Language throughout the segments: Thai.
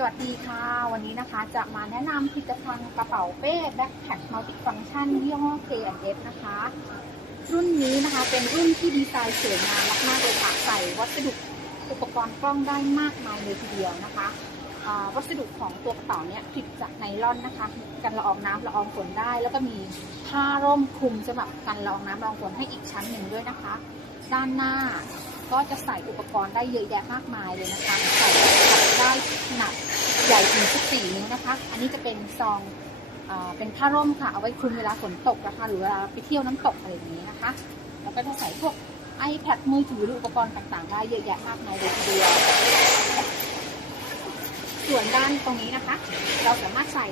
สวัสดีค่ะ วันนี้นะคะจะมาแนะนำผลิตภัณฑ์กระเป๋าเป้แบ็คแพ็คมัลติฟัง c t ชันยี่ห้อ K&S นะคะ รุ่นนี้นะคะเป็นรุ่นที่ดีไซน์สวยงามมากๆเลยค่ะใส่วัสดุอุปกรณ์กล้องได้มากมายเลยทีเดียวนะคะ วัสดุของตัวกระเป๋าเนี่ยผลิตจากไนล่อนนะคะ กันละอองน้ำละอองฝนได้ แล้วก็มีผ้าร่มคลุมสำหรับกันละอองน้ำละอองฝนให้อีกชั้นหนึ่งด้วยนะคะ ด้านหน้าก็จะใส่อุปกรณ์ได้เยอะแยะมากมายเลยนะคะใส่ ญ่ถึง 14 นิ้วนะคะ อันนี้จะเป็นซองอเป็นผ้าร่มค่ะ เอาไว้คลุมเวลาฝนตกนะคะ หรือเวลาไปเที่ยวน้ำตกอะไรอย่างนี้นะคะ แล้วก็จะใส่พวก iPad มือถือหรืออุปกรณ์ต่างๆ ได้เยอะแยะมากมายเลยทีเดียวส่วนด้านตรงนี้นะคะ เราสามารถใส่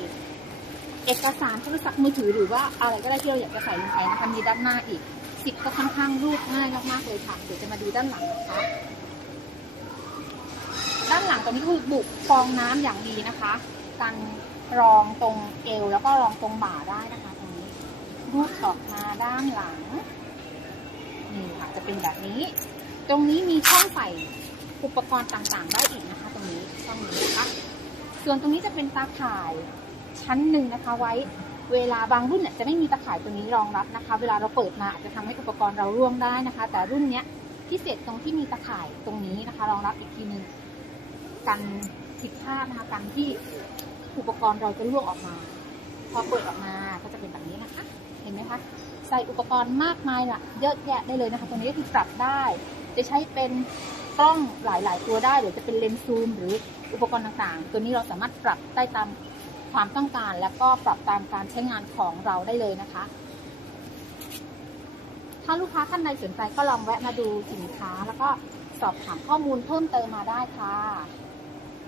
เอกสารโทรศัพท์มือถือหรือว่าอะไรก็ได้ที่เราอยากจะใส่ลงไปนะคะมีด้านหน้าอีกสิบก็ค่อนข้างรูดง่ายมากๆเลยค่ะ เดี๋ยวจะมาดูด้านหลังนะคะ ด้านหลังตรงนี้คือบุกฟองน้ำอย่างดีนะคะกันรองตรงเอวแล้วก็รองตรงบ่าได้นะคะตรงนี้รูดออกมาด้านหลังนี่ค่ะจะเป็นแบบนี้ ตรงนี้มีช่องใส่อุปกรณ์ต่างๆ ได้อีกนะคะ ตรงนี้ช่องนี้นะคะส่วนตรงนี้จะเป็นตาข่ายชั้นหนึ่งนะคะ ไว้เวลาบางรุ่นเนี่ยจะไม่มีตาข่ายตัวนี้รองรับนะคะ เวลาเราเปิดมาอาจจะทำให้อุปกรณ์เราร่วงได้นะคะ แต่รุ่นเนี้ยพิเศษตรงที่มีตาข่ายตรงนี้นะคะ รองรับอีกทีหนึ่ง กันผิดพลาดนะคะกันที่อุปกรณ์เราจะร่วงออกมา พอเปิดออกมาก็จะเป็นแบบนี้นะคะ เห็นไหมคะ ใส่อุปกรณ์มากมายละเยอะแยะได้เลยนะคะ ตรงนี้ก็คือปรับได้ จะใช้เป็นกล้องหลาย ๆ ตัวได้หรือจะเป็นเลนส์ซูม หรืออุปกรณ์ต่างๆ ตัวนี้เราสามารถปรับได้ตามความต้องการ แล้วก็ปรับตามการใช้งานของเราได้เลยนะคะ ถ้าลูกค้าท่านใดสนใจก็ลองแวะมาดูสินค้า แล้วก็สอบถามข้อมูลเพิ่มเติมมาได้ค่ะ